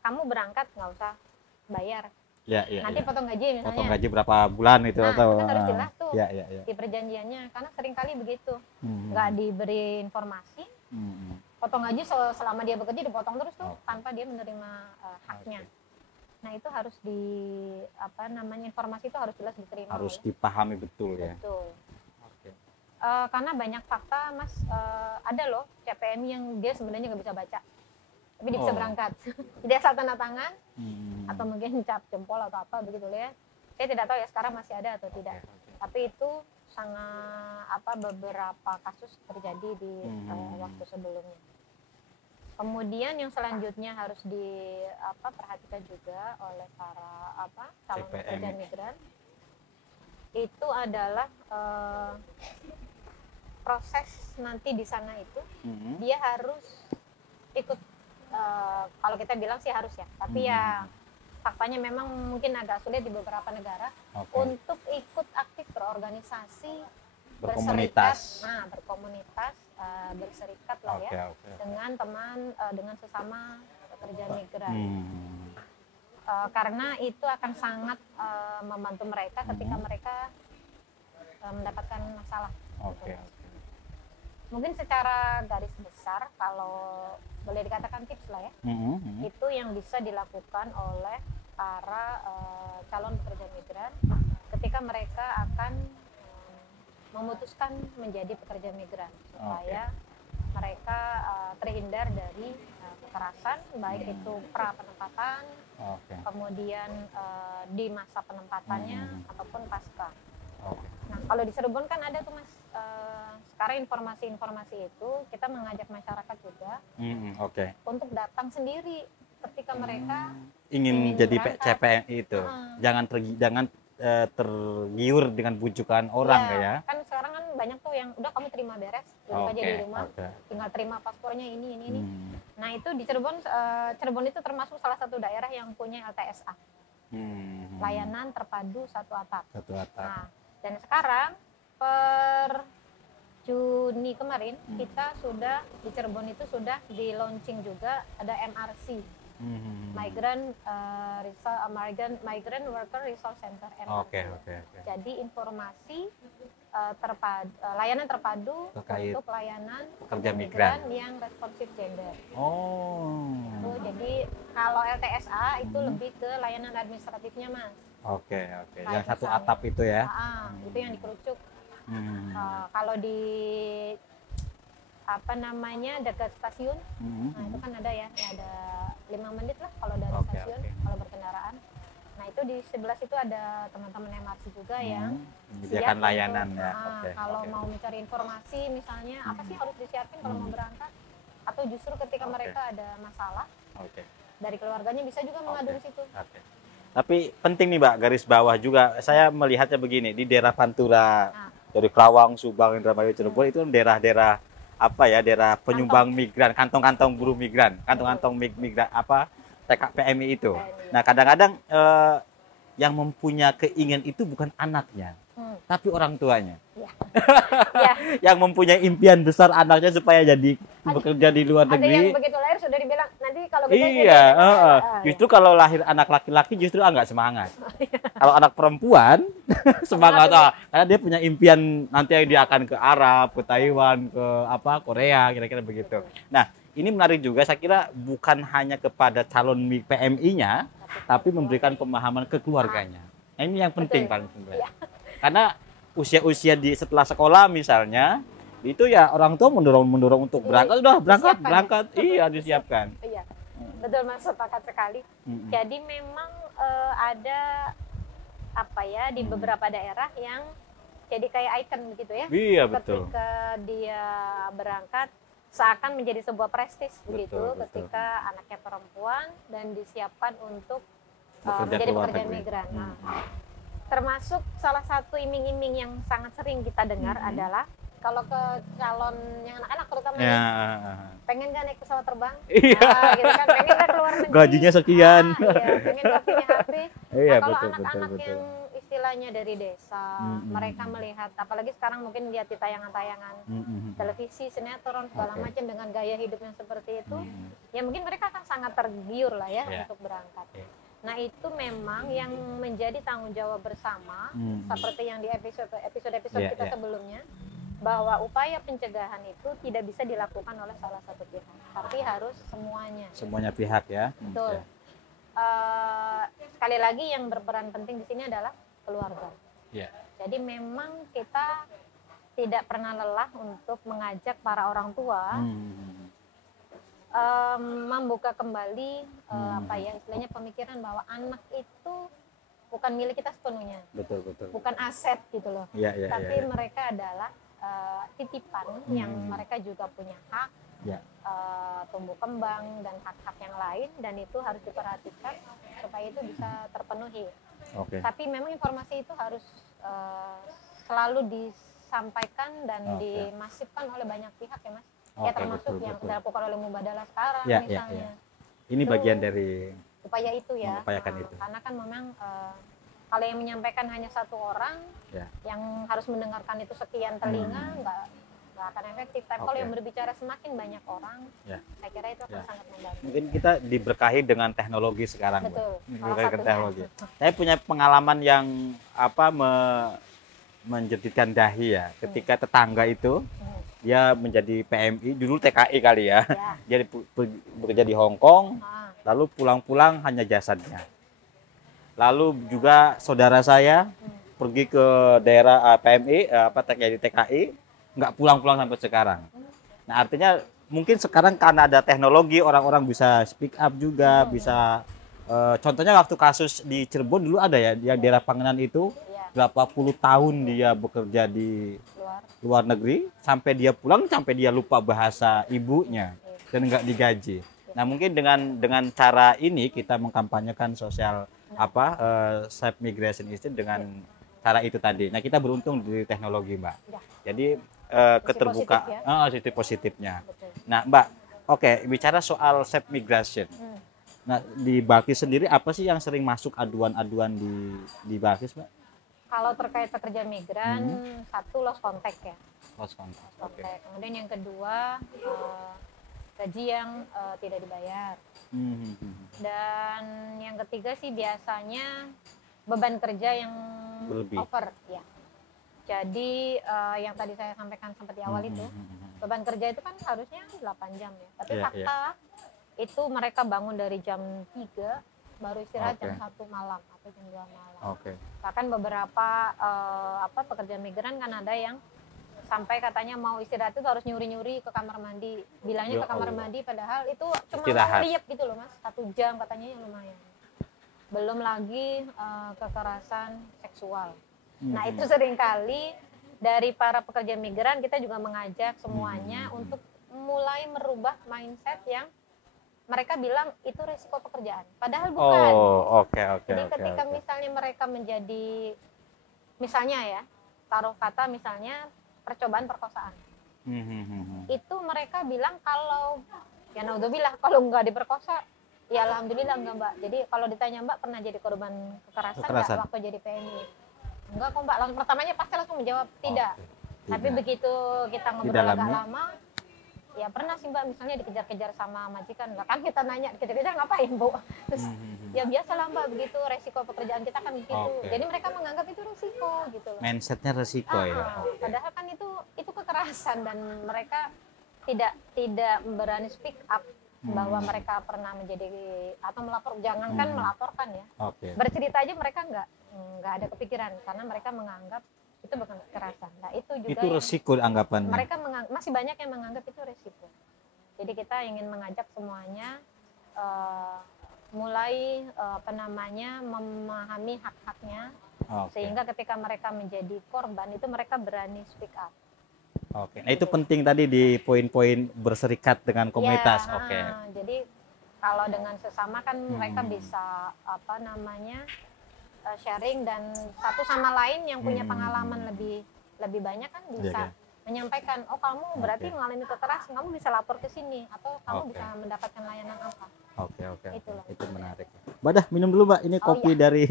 Kamu berangkat nggak usah bayar. Ya, ya, Nanti ya. potong gaji misalnya. Potong gaji berapa bulan itu Nah, atau? itu kan harus jelas tuh Ya, ya, ya. di perjanjiannya. Karena seringkali begitu, Hmm. nggak diberi informasi. Hmm. Potong gaji selama dia bekerja dipotong terus tuh Oke. tanpa dia menerima haknya. Oke. Nah itu harus informasi itu harus jelas diterima. Harus dipahami betul ya. Betul. Oke. Karena banyak fakta Mas, ada loh CPNI yang dia sebenarnya nggak bisa baca, tapi dia bisa berangkat. Jadi asal tanda tangan atau mungkin cap jempol atau apa begitu ya. Saya tidak tahu ya sekarang masih ada atau tidak. Tapi itu sangat beberapa kasus terjadi di waktu sebelumnya. Kemudian yang selanjutnya harus diperhatikan juga oleh para calon pekerja migran itu adalah proses nanti di sana itu dia harus ikut, kalau kita bilang sih harus ya, tapi ya faktanya memang mungkin agak sulit di beberapa negara untuk ikut aktif berorganisasi, berkomunitas, berserikat lah ya dengan teman, dengan sesama pekerja migran. Karena itu akan sangat membantu mereka ketika mereka mendapatkan masalah. Mungkin secara garis besar kalau boleh dikatakan tips lah ya, itu yang bisa dilakukan oleh para calon pekerja migran ketika mereka akan memutuskan menjadi pekerja migran supaya mereka terhindar dari kekerasan, baik itu pra penempatan, kemudian di masa penempatannya ataupun pasca. Nah kalau di Cirebon kan ada tuh Mas, sekarang informasi-informasi itu kita mengajak masyarakat juga untuk datang sendiri ketika mereka ingin jadi CPNI itu. Jangan tergiur dengan bujukan orang ya. Kan sekarang kan banyak tuh yang udah kamu terima beres, duduk aja di rumah, tinggal terima paspornya ini. Nah itu di Cirebon itu termasuk salah satu daerah yang punya LTSA, layanan terpadu satu atap. Nah dan sekarang per Juni kemarin kita sudah di Cirebon itu sudah di launching juga ada MRC. Migrant Worker Resource Center MRC. Jadi informasi layanan terpadu terkait untuk layanan pekerja migran yang responsif gender. Jadi kalau LTSA itu lebih ke layanan administratifnya Mas. Yang satu atap itu ya. Itu yang dikerucuk. Kalau di dekat stasiun, nah itu kan ada ya, ada 5 menit lah kalau dari stasiun kalau berkendaraan. Nah itu di sebelah situ ada teman-teman MRC juga yang menyediakan layanan ya. Kalau mau mencari informasi misalnya apa sih harus disiapin kalau mau berangkat, atau justru ketika mereka ada masalah dari keluarganya bisa juga mengadu di situ. Tapi penting nih Mbak, garis bawah juga saya melihatnya begini, di daerah Pantura, dari Kerawang, Subang, Indramayu, Cirebon itu daerah-daerah daerah penyumbang migran, kantong-kantong buruh migran, kantong-kantong migran TKPMI itu. Nah kadang-kadang yang mempunyai keinginan itu bukan anaknya, tapi orang tuanya. Yang mempunyai impian besar anaknya supaya jadi bekerja di luar negeri. Ada yang begitu lahir sudah dibilang nanti kalau gede justru kalau lahir anak laki-laki justru nggak semangat. Kalau anak perempuan semangat, karena dia punya impian nanti dia akan ke Arab, ke Taiwan, ke Korea, kira-kira begitu. Nah ini menarik juga, saya kira bukan hanya kepada calon PMI-nya, tapi memberikan pemahaman ke keluarganya. Nah, ini yang penting paling penting. Karena usia-usia setelah sekolah misalnya, itu ya orang tua mendorong untuk berangkat, udah berangkat, disiapkan. Iya, betul Mas, sepakat sekali. Jadi memang ada di beberapa daerah yang jadi kayak ikon begitu ya. Iya betul. Ketika dia berangkat seakan menjadi sebuah prestis begitu ketika anaknya perempuan dan disiapkan untuk menjadi pekerja migran. Termasuk salah satu iming-iming yang sangat sering kita dengar adalah kalau ke calon yang anak-anak terutama pengen gak naik pesawat terbang, gitu kan, pengen gak keluar negeri, gajinya sekian, pengen gak punya HP. Kalau anak-anak yang perwakilannya dari desa, mereka melihat, apalagi sekarang mungkin lihat di tayangan-tayangan televisi, sinetron segala macam dengan gaya hidup yang seperti itu, ya mungkin mereka akan sangat tergiur lah ya untuk berangkat. Nah itu memang yang menjadi tanggung jawab bersama, seperti yang di episode kita sebelumnya, bahwa upaya pencegahan itu tidak bisa dilakukan oleh salah satu pihak, tapi harus semuanya pihak ya. Betul. Sekali lagi yang berperan penting di sini adalah keluarga. Jadi memang kita tidak pernah lelah untuk mengajak para orang tua membuka kembali istilahnya pemikiran bahwa anak itu bukan milik kita sepenuhnya. Betul. Bukan aset gitu loh. Tapi mereka adalah titipan yang mereka juga punya hak tumbuh kembang dan hak-hak yang lain, dan itu harus diperhatikan supaya itu bisa terpenuhi. Tapi memang informasi itu harus selalu disampaikan dan dimasifkan oleh banyak pihak ya Mas. Termasuk yang dilakukan oleh Mubadalah sekarang misalnya. Ini bagian dari upaya itu ya. Itu. Karena kan memang kalau yang menyampaikan hanya satu orang, yang harus mendengarkan itu sekian telinga, nggak akan efektif. Tapi kalau yang berbicara semakin banyak orang, saya kira itu akan sangat membantu. Mungkin kita diberkahi dengan teknologi sekarang. Betul. Teknologi. Saya punya pengalaman yang menjadikan dahi ya. Ketika tetangga itu dia menjadi PMI, dulu TKI kali ya. Jadi bekerja di Hong Kong, lalu pulang-pulang hanya jasadnya. Lalu juga saudara saya pergi ke daerah PMI, jadi TKI, nggak pulang-pulang sampai sekarang. Nah artinya mungkin sekarang karena ada teknologi, orang-orang bisa speak up juga, bisa contohnya waktu kasus di Cirebon dulu ada ya, yang daerah Panganan itu berapa puluh tahun dia bekerja di luar negeri, sampai dia pulang sampai dia lupa bahasa ibunya dan nggak digaji. Nah mungkin dengan cara ini kita mengkampanyekan sosial Safe Migration Institute dengan cara itu tadi. Nah kita beruntung di teknologi Mbak. Jadi keterbukaan, sisi positifnya. Betul. Nah Mbak, bicara soal Safe Migration. Nah di Balkis sendiri apa sih yang sering masuk aduan-aduan di Balkis Mbak? Kalau terkait pekerja migran, satu lost contact ya. Lost contact. Kemudian yang kedua gaji yang tidak dibayar. Dan yang ketiga sih biasanya beban kerja yang over ya. Jadi yang tadi saya sampaikan sempat di awal itu, beban kerja itu kan harusnya 8 jam ya. Tapi fakta itu mereka bangun dari jam 3 baru istirahat jam 1 malam atau jam 2 malam. Bahkan beberapa pekerja migran kan ada yang sampai katanya mau istirahat itu harus nyuri-nyuri ke kamar mandi, bilangnya ke kamar mandi, padahal itu cuma liap gitu loh Mas, 1 jam katanya, yang lumayan. Belum lagi kekerasan seksual. Nah itu seringkali dari para pekerja migran kita juga mengajak semuanya untuk mulai merubah mindset yang mereka bilang itu risiko pekerjaan, padahal bukan. Jadi ketika misalnya mereka menjadi, misalnya ya, taruh kata misalnya percobaan perkosaan, itu mereka bilang kalau ya naudzubillah kalau nggak diperkosa ya alhamdulillah enggak Mbak. Jadi kalau ditanya Mbak pernah jadi korban kekerasan nggak waktu jadi PMI, enggak kok Mbak, langsung pertamanya pasti langsung menjawab tidak. Tapi begitu kita ngobrol agak lama, ya pernah sih Mbak, misalnya dikejar-kejar sama majikan, lah kan kita nanya dikejar-kejar ngapain Bu, terus ya biasalah Mbak, begitu resiko pekerjaan kita kan begitu. Jadi mereka menganggap itu resiko gitu loh, mindsetnya resiko ya. Padahal kan itu kekerasan, dan mereka tidak berani speak up bahwa mereka pernah menjadi atau melapor, jangankan melaporkan ya, bercerita aja mereka nggak ada kepikiran karena mereka menganggap itu bukan kekerasan. Nah itu juga itu resiko anggapannya. Mereka masih banyak yang menganggap itu resiko. Jadi kita ingin mengajak semuanya mulai memahami hak-haknya, sehingga ketika mereka menjadi korban itu mereka berani speak up. Nah itu penting tadi di poin-poin berserikat dengan komunitas. Jadi kalau dengan sesama kan mereka bisa sharing, dan satu sama lain yang punya pengalaman lebih banyak kan bisa menyampaikan, oh kamu berarti mengalami kekerasan, kamu bisa lapor ke sini, atau kamu bisa mendapatkan layanan apa. Itu menarik. Mbak dah minum dulu Mbak, ini kopi dari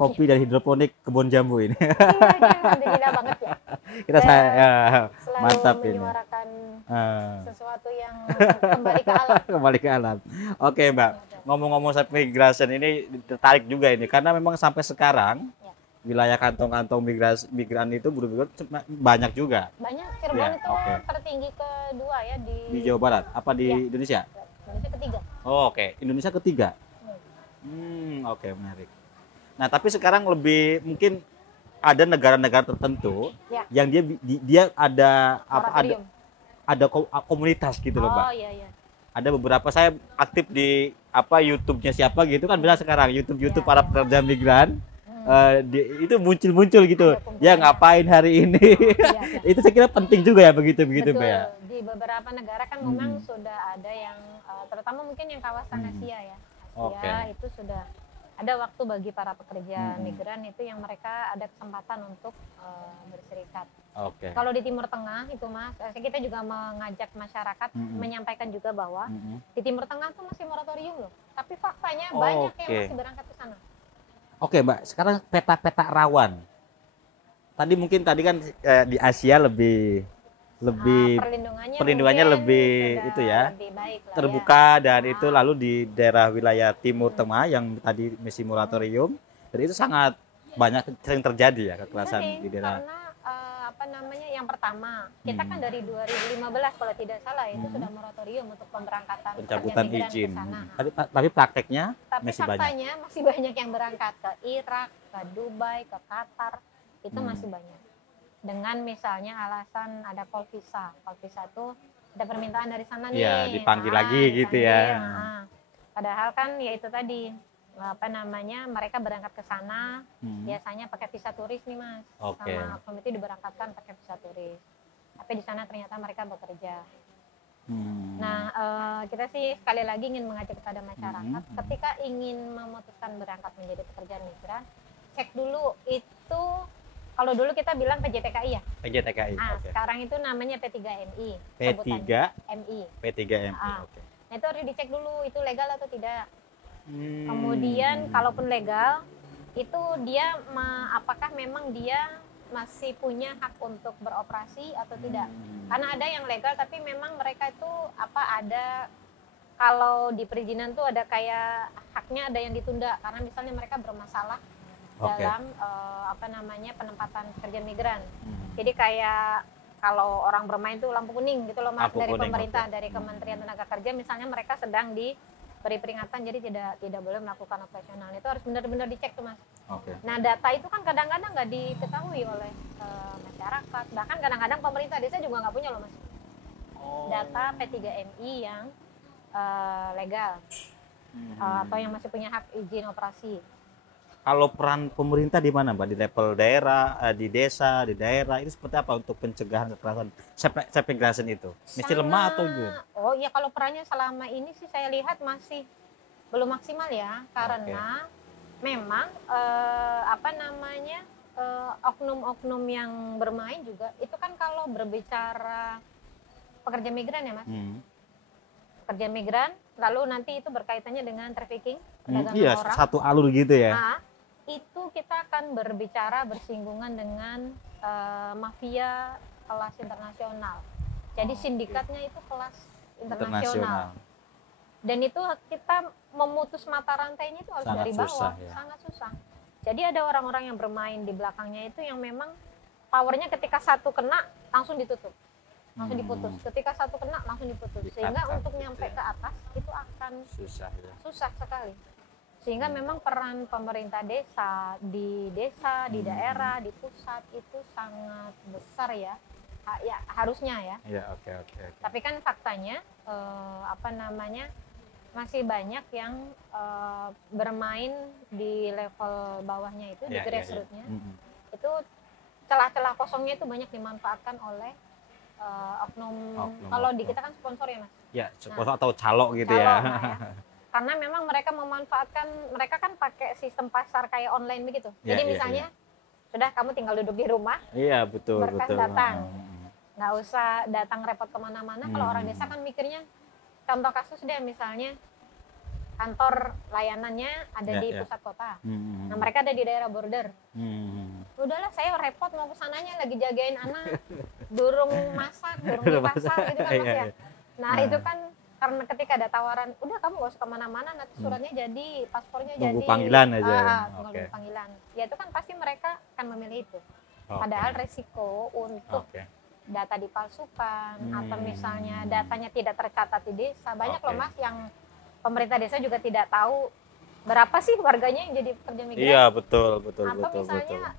kopi dari hidroponik kebun jambu ini. Iya, dia Madinina banget ya. Kita ya, Selalu mantap ini. menyuarakan sesuatu yang kembali ke alam. Kembali ke alam. Oke, Mbak. Ngomong-ngomong soal migration ini tertarik juga ini karena memang sampai sekarang Ya. wilayah kantong-kantong migran itu berbeda banyak juga. Banyak. Cirebon Ya, itu oke. tertinggi kedua ya Di Jawa Barat. Apa di Ya. Indonesia? Indonesia ketiga. Oh, oke. Indonesia ketiga. Oke, menarik. Nah, tapi sekarang lebih mungkin ada negara-negara tertentu Ya. yang dia ada Moratorium. ada komunitas gitu loh, Mbak. Oh iya iya. Ada beberapa saya aktif di YouTube-nya siapa gitu kan bilang sekarang YouTube Ya, para ya. pekerja migran itu muncul gitu. Ada kumpulannya. Ya ngapain hari ini? Iya, iya. Itu saya kira penting juga ya begitu Betul. Mbak ya. Di beberapa negara kan memang sudah ada yang terutama mungkin yang kawasan Asia ya. Asia Oke. itu sudah ada waktu bagi para pekerja migran itu yang mereka ada kesempatan untuk berserikat. Oke. Kalau di Timur Tengah itu Mas, kita juga mengajak masyarakat menyampaikan juga bahwa di Timur Tengah tuh masih moratorium loh. Tapi faktanya banyak yang Oke. masih berangkat ke sana. Oke, Mbak. Sekarang peta-peta rawan. Tadi kan di Asia lebih perlindungannya mungkin lebih sudah itu ya. lebih baik lah Terbuka dan itu lalu di daerah wilayah Timur Tengah yang tadi masih moratorium dan itu sangat banyak sering terjadi ya kekerasan Sering, di daerah. karena yang pertama kita kan dari 2015 kalau tidak salah itu sudah moratorium untuk pemberangkatan Pencabutan pekerja migran izin. ke sana. Tapi prakteknya Tapi masih banyak. faktanya masih banyak yang berangkat ke Irak, ke Dubai, ke Qatar, itu masih banyak. Dengan misalnya alasan ada call visa itu ada permintaan dari sana nih. Iya, dipanggil lagi gitu ya. Padahal kan ya itu tadi mereka berangkat ke sana biasanya pakai visa turis nih Mas. Oke. Sama komite diberangkatkan pakai visa turis. Tapi di sana ternyata mereka bekerja. Nah, kita sih sekali lagi ingin mengajak kepada masyarakat ketika ingin memutuskan berangkat menjadi pekerja migran, cek dulu itu. Kalau dulu kita bilang PJTKI ya. PJTKI. Nah, Oke. sekarang itu namanya P3MI. P3MI. P3MI. Oke. Nah, itu harus dicek dulu itu legal atau tidak. Kemudian kalaupun legal, itu dia apakah memang dia masih punya hak untuk beroperasi atau tidak. Karena ada yang legal tapi memang mereka itu ada kalau di perizinan tuh ada kayak haknya ada yang ditunda karena misalnya mereka bermasalah dalam penempatan pekerja migran. Jadi kayak kalau orang bermain tuh lampu kuning gitu loh Mas, dari pemerintah, dari Kementerian Tenaga Kerja misalnya mereka sedang diberi peringatan jadi tidak boleh melakukan operasional. Itu harus benar-benar dicek tuh Mas. Oke. Nah, data itu kan kadang-kadang nggak diketahui oleh masyarakat. Bahkan kadang-kadang pemerintah desa juga nggak punya loh Mas. Data P3MI yang legal atau yang masih punya hak izin operasi. Kalau peran pemerintah di mana, Mbak? Di level daerah, di desa, di daerah, itu seperti apa untuk pencegahan kekerasan segregasi itu? Mesti lemah atau gimana? Oh iya, kalau perannya selama ini sih saya lihat masih belum maksimal ya, karena memang oknum-oknum yang bermain juga itu kan kalau berbicara pekerja migran ya Mas, pekerja migran, lalu nanti itu berkaitannya dengan trafficking, perdagangan orang. Satu alur gitu ya. Nah, itu kita akan berbicara bersinggungan dengan mafia kelas internasional. Jadi sindikatnya itu kelas internasional. Dan itu kita memutus mata rantainya itu harus sangat dari bawah, susah, ya. sangat susah. Jadi ada orang-orang yang bermain di belakangnya itu yang memang powernya ketika satu kena langsung ditutup, langsung diputus. Ketika satu kena langsung diputus. Sehingga untuk nyampe ke atas itu akan susah sekali. Sehingga memang peran pemerintah desa, di daerah, di pusat itu sangat besar ya. Ya harusnya ya. Iya, oke. Tapi kan faktanya masih banyak yang bermain di level bawahnya itu, di grassroots-nya. Itu celah-celah kosongnya itu banyak dimanfaatkan oleh oknum. Kalau di kita kan sponsor ya Mas. Ya, sponsor atau calo gitu Calo, ya. Karena memang mereka memanfaatkan, mereka kan pakai sistem pasar kayak online begitu. Jadi misalnya sudah kamu tinggal duduk di rumah, iya betul. datang, nggak usah datang repot kemana-mana. Kalau orang desa kan mikirnya, contoh kasus deh misalnya kantor layanannya ada di pusat kota. Nah mereka ada di daerah border. Udahlah saya repot mau kesananya lagi jagain anak, durung masak, durung di pasar gitu kan Mas ya. Nah itu kan karena ketika ada tawaran, udah kamu gak usah kemana-mana, nanti suratnya jadi, paspornya tunggu jadi. Panggilan aja. Tunggu panggilan. Ya itu kan pasti mereka akan memilih itu. Padahal resiko untuk data dipalsukan atau misalnya datanya tidak tercatat di desa, banyak loh Mas yang pemerintah desa juga tidak tahu berapa sih warganya yang jadi pekerja migran. Iya betul. Atau misalnya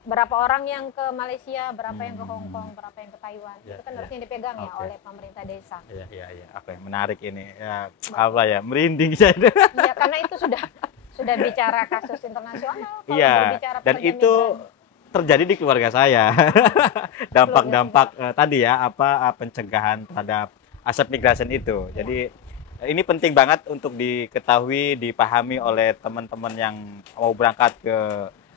berapa orang yang ke Malaysia, berapa yang ke Hong Kong, berapa yang ke Taiwan. Itu kan harusnya dipegang ya oleh pemerintah desa. Iya. Oke, menarik ini. Ya, apa ya, merinding saya. Iya, karena itu sudah bicara kasus internasional. Iya. Dan itu terjadi di keluarga saya. Dampak-dampak tadi ya, pencegahan terhadap aset migration itu. Jadi ini penting banget untuk diketahui, dipahami oleh teman-teman yang mau berangkat ke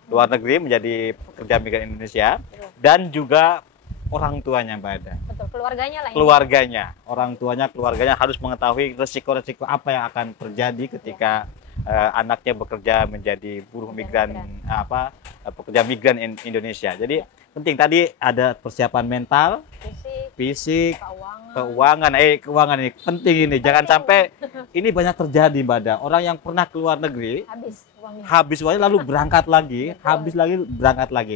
luar negeri menjadi pekerja migran Indonesia. Dan juga orang tuanya Mbak Ada. Betul, keluarganya lah. Keluarganya, orang tuanya, keluarganya harus mengetahui resiko-resiko apa yang akan terjadi ketika anaknya bekerja menjadi buruh migran, pekerja migran Indonesia. Jadi penting tadi ada persiapan mental, fisik, keuangan ini penting ini. Jangan sampai ini banyak terjadi Mbak Ada. Orang yang pernah keluar negeri habis uangnya lalu berangkat lagi, berangkat lagi.